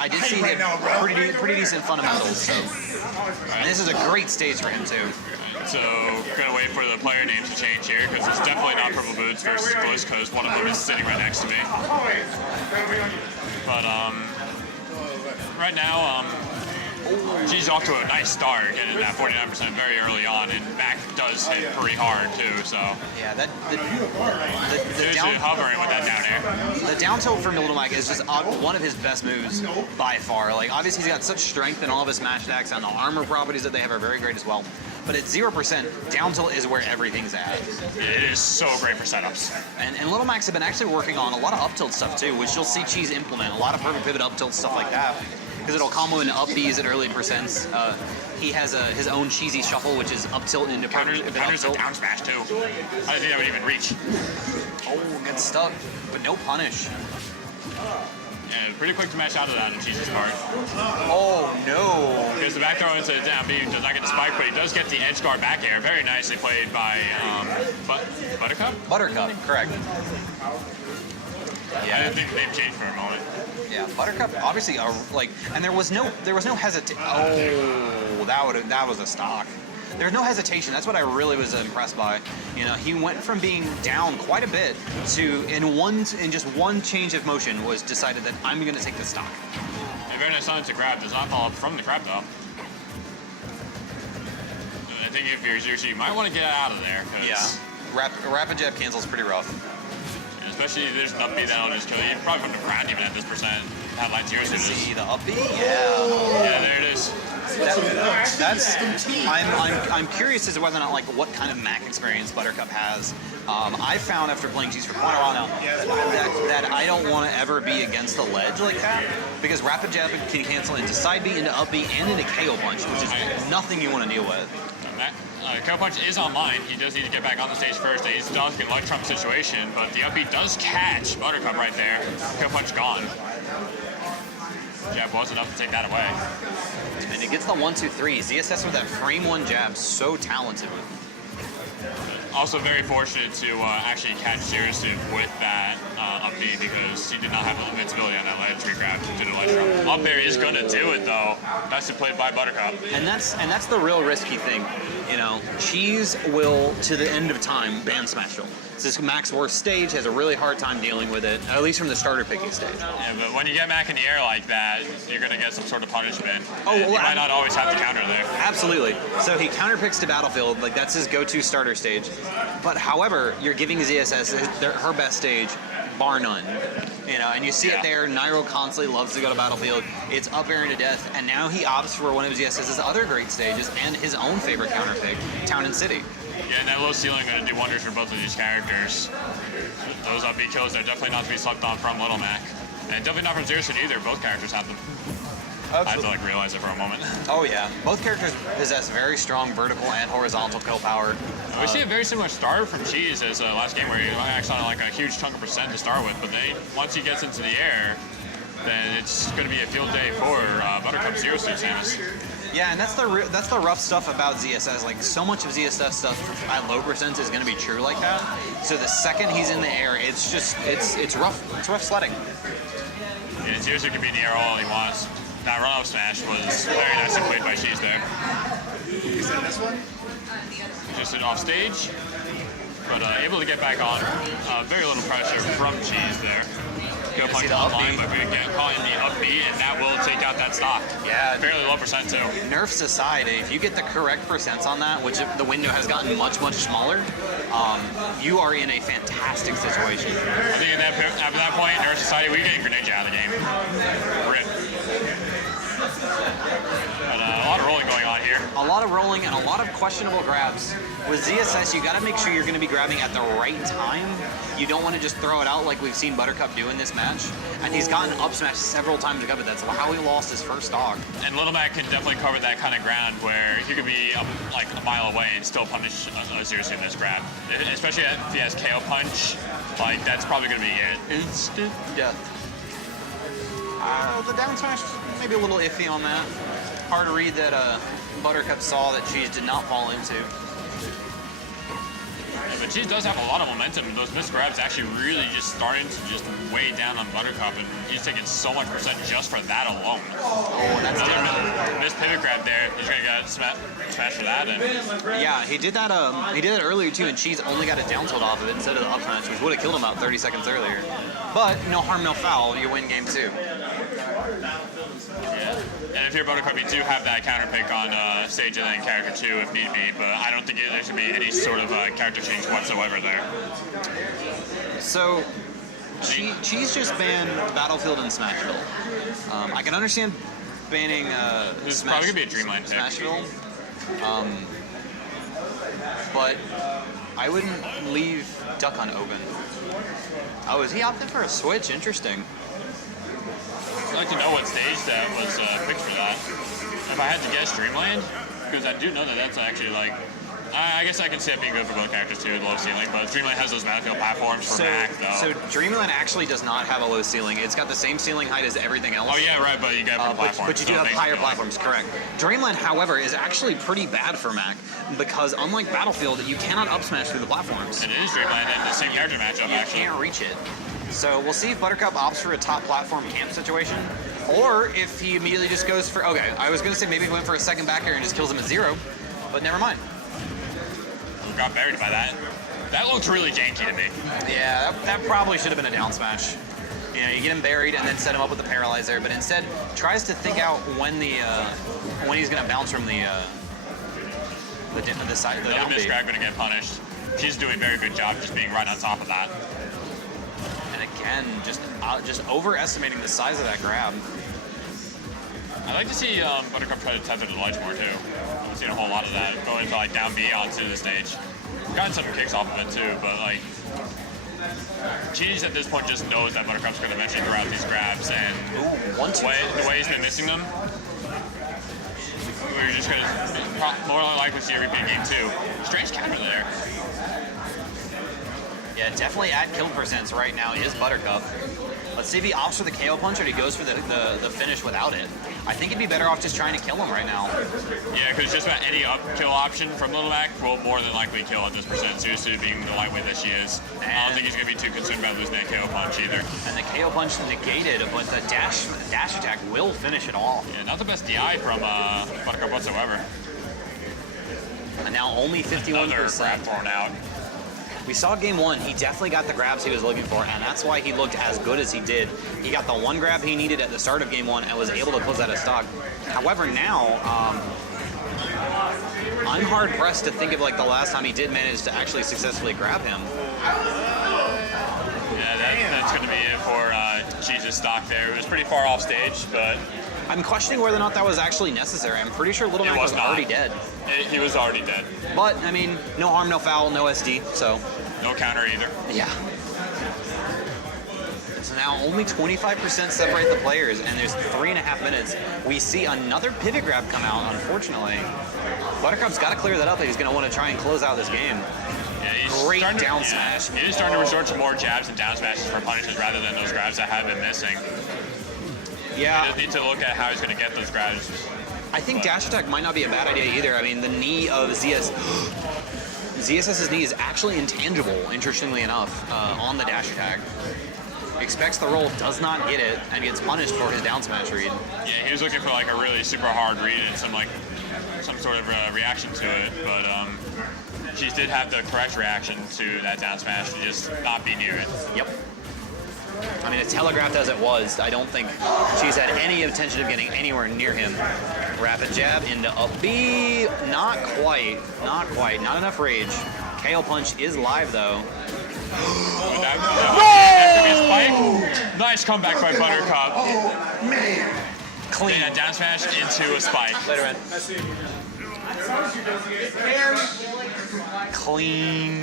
I did see him pretty decent fundamentals. So, and this is a great stage for him too. So, gonna wait for the player names to change here because it's definitely not Purple Boots versus Bliss because one of them is sitting right next to me. But right now, G's off to a nice start, getting that 49% very early on, and Mac does hit pretty hard too. So yeah, the hovering with that down air. The down tilt from Little Mac is just one of his best moves by far. Like obviously he's got such strength in all of his smash attacks, and the armor properties that they have are very great as well. But at 0%, down tilt is where everything's at. It is so great for setups. And Little Macs have been actually working on a lot of up tilt stuff too, which you'll see Cheese implement. A lot of perfect pivot up tilt stuff like that. Because it'll combo into up Bs at early percents. He has his own cheesy shuffle, which is up tilt into counters a down smash too. I didn't think that would even reach. Oh, gets stuck, but no punish. Yeah, pretty quick to match out of that in Cheese's part. Oh no! Because the back throw into the down B does not get the spike, but he does get the edge guard back air. Very nicely played by Buttercup? Buttercup, correct. Yeah, I didn't think the name changed for a moment. Yeah, Buttercup obviously and there was no hesitation. Oh, that was a stock. There was no hesitation. That's what I really was impressed by. You know, he went from being down quite a bit to in just one change of motion was decided that I'm going to take the stock. And very nice on to grab. Does not fall up from the grab though. I think if you're Xerxes, you might want to get out of there. Yeah, rapid jab cancels pretty rough. Especially if there's an up B that'll just kill you. You probably wouldn't have ground even at this percent. That line zero see the up B? Yeah. Yeah, there it is. I'm curious as to whether or not what kind of Mac experience Buttercup has. I found after playing Cheese for quite a while now that I don't want to ever be against the ledge like that because rapid jab can cancel into side B, into up B, and into KO punch, which is nothing you want to deal with. KO punch is online. He does need to get back on the stage first. He's stuck in like Trump situation, but the up B does catch Buttercup right there. KO punch gone. Jab was enough to take that away. And it gets the 1-2-3. ZSS with that frame one jab, so talented. Also very fortunate to actually catch seriously with that up B because he did not have the invincibility on that ledge grab to the ledge drop. Up there is going to do it though. That's played by Buttercup. And that's the real risky thing. You know, Cheese will, to the end of time, ban Smash Duel. This Mac's worst stage, has a really hard time dealing with it, at least from the starter picking stage. Yeah, but when you get Mac in the air like that, you're going to get some sort of punishment. Oh, well, you might not always have to counter there. Absolutely. So he counterpicks to Battlefield, like that's his go-to starter stage. But however, you're giving ZSS her best stage, bar none. You know, and you see it there. Nairo constantly loves to go to Battlefield. It's up air into death, and now he opts for one of ZSS's other great stages and his own favorite counterpick, Town and City. Yeah, and that low ceiling going to do wonders for both of these characters. Those up B kills are definitely not to be slept on from Little Mac. And definitely not from Xerxes either. Both characters have them. Absolutely. I had to realize it for a moment. Oh yeah, both characters possess very strong vertical and horizontal kill power. We see a very similar start from Cheese as last game where he acts on like a huge chunk of percent to start with, but once he gets into the air, then it's going to be a field day for Buttercup Zero Suit Samus. Yeah, and that's the rough stuff about ZSS. Like so much of ZSS stuff at low percents is going to be true like that. So the second he's in the air, it's rough. It's rough sledding. Yeah, Zero Suit can be in the air all he wants. That run-up smash was very nicely played by Cheese there. You said this one? Just off stage, but able to get back on. Very little pressure from Cheese there. Go punch online, but we get caught in the up B, and that will take out that stock. Yeah. Fairly low percent, too. Nerfs aside, if you get the correct percents on that, which the window has gotten much, much smaller, you are in a fantastic situation. I think after that point, Nerfs aside, we're getting grenade out of the game. Rip. But a lot of rolling going on here. A lot of rolling and a lot of questionable grabs. With ZSS, you got to make sure you're going to be grabbing at the right time. You don't want to just throw it out like we've seen Buttercup do in this match. And he's gotten up smash several times to cover. That's how he lost his first stock. And Little Mac can definitely cover that kind of ground where he could be like a mile away and still punish a Zero Suit in this grab. Especially if he has KO punch, like that's probably going to be it. Instant death. The down smash, maybe a little iffy on that. Hard to read that Buttercup saw that Cheese did not fall into. Yeah, but Cheese does have a lot of momentum, and those missed grabs actually really just starting to just weigh down on Buttercup, and he's taking so much percent just for that alone. Oh, that's Another missed pivot grab there. He's gonna get smashed for that, and yeah, he did that. He did it earlier too, and Cheese only got a down tilt off of it instead of the up smash, which would have killed him about 30 seconds earlier. But no harm, no foul. You win game 2. yeah. And if you're Buttercup, you do have that counter pick on stage and then character 2 if need be, but I don't think there should be any sort of character change whatsoever there. So, Cheese just banned Battlefield and Smashville. I can understand banning This is probably going to be a Dreamline pick. Smashville, but I wouldn't leave Duck Hunt open. Oh, is he opting for a switch? Interesting. I'd like to know what stage that was picked for that. If I had to guess, Dreamland, because I do know that that's actually like, I guess I can see it being good for both characters too, low ceiling, but Dreamland has those Battlefield platforms for Mac though. So Dreamland actually does not have a low ceiling. It's got the same ceiling height as everything else. Oh yeah, right, but you got platforms. But you do have higher platforms, correct. Dreamland, however, is actually pretty bad for Mac because unlike Battlefield, you cannot up smash through the platforms. It is Dreamland and the same character matchup You actually. can't reach it. So we'll see if Buttercup opts for a top platform camp situation, or if he immediately just goes for, okay, I was gonna say maybe he went for a second back air and just kills him at 0, but never mind. Got buried by that. That looks really janky to me. Yeah, that probably should have been a down smash. You know, you get him buried and then set him up with the paralyzer, but instead tries to think out when when he's gonna bounce from the side of the Another down missed B. grab gonna get punished. She's doing a very good job just being right on top of that. And again, just overestimating the size of that grab. I'd like to see Buttercup try to tether the ledge more too. I've seen a whole lot of that. Going to like down B onto the stage. Gotten some kicks off of it too, but like Cheese at this point just knows that Buttercup's going to eventually throw out these grabs, and the way he's been missing them, we're just going to more than likely see a repeat game 2. Strange counter there. Yeah, definitely at kill percents right now is Buttercup. Let's see if he opts for the KO punch or if he goes for the finish without it. I think he'd be better off just trying to kill him right now. Yeah, because just about any up kill option from Little Mac will more than likely kill at this percent. Seriously, being the lightweight that she is, I don't think he's going to be too concerned about losing that KO punch either. And the KO punch negated, but the dash attack will finish it off. Yeah, not the best DI from Buttercup whatsoever. And now only 51%. Another grab thrown out. We saw game 1, he definitely got the grabs he was looking for, and that's why he looked as good as he did. He got the one grab he needed at the start of game 1 and was able to close out of stock. However, now, I'm hard-pressed to think of like the last time he did manage to actually successfully grab him. Yeah, that's going to be it for Cheese's stock there. It was pretty far off stage, but I'm questioning whether or not that was actually necessary. I'm pretty sure Little Mac was already dead. He was already dead. But, I mean, no harm, no foul, no SD, so. No counter either. Yeah. So now only 25% separate the players, and there's 3.5 minutes. We see another pivot grab come out, unfortunately. Buttercup's got to clear that up if he's going to want to try and close out this game. Yeah, Great down smash. He is starting to resort to more jabs and down smashes for punishes rather than those grabs that have been missing. Yeah. He just needs to look at how he's going to get those grabs. I think dash attack might not be a bad idea either. I mean, the knee of ZSS's knee is actually intangible, interestingly enough, on the dash attack. Expects the roll, does not get it, and gets punished for his down smash read. Yeah, he was looking for like a really super hard read and some sort of reaction to it, but she did have the correct reaction to that down smash to just not be near it. Yep. I mean, as telegraphed as it was, I don't think she's had any intention of getting anywhere near him. Rapid jab into up B. Not quite. Not quite. Not enough rage. KO punch is live, though. Spike. Nice comeback by Buttercup. Oh, man. Clean. Yeah, down smash into a spike. Later, man. Clean.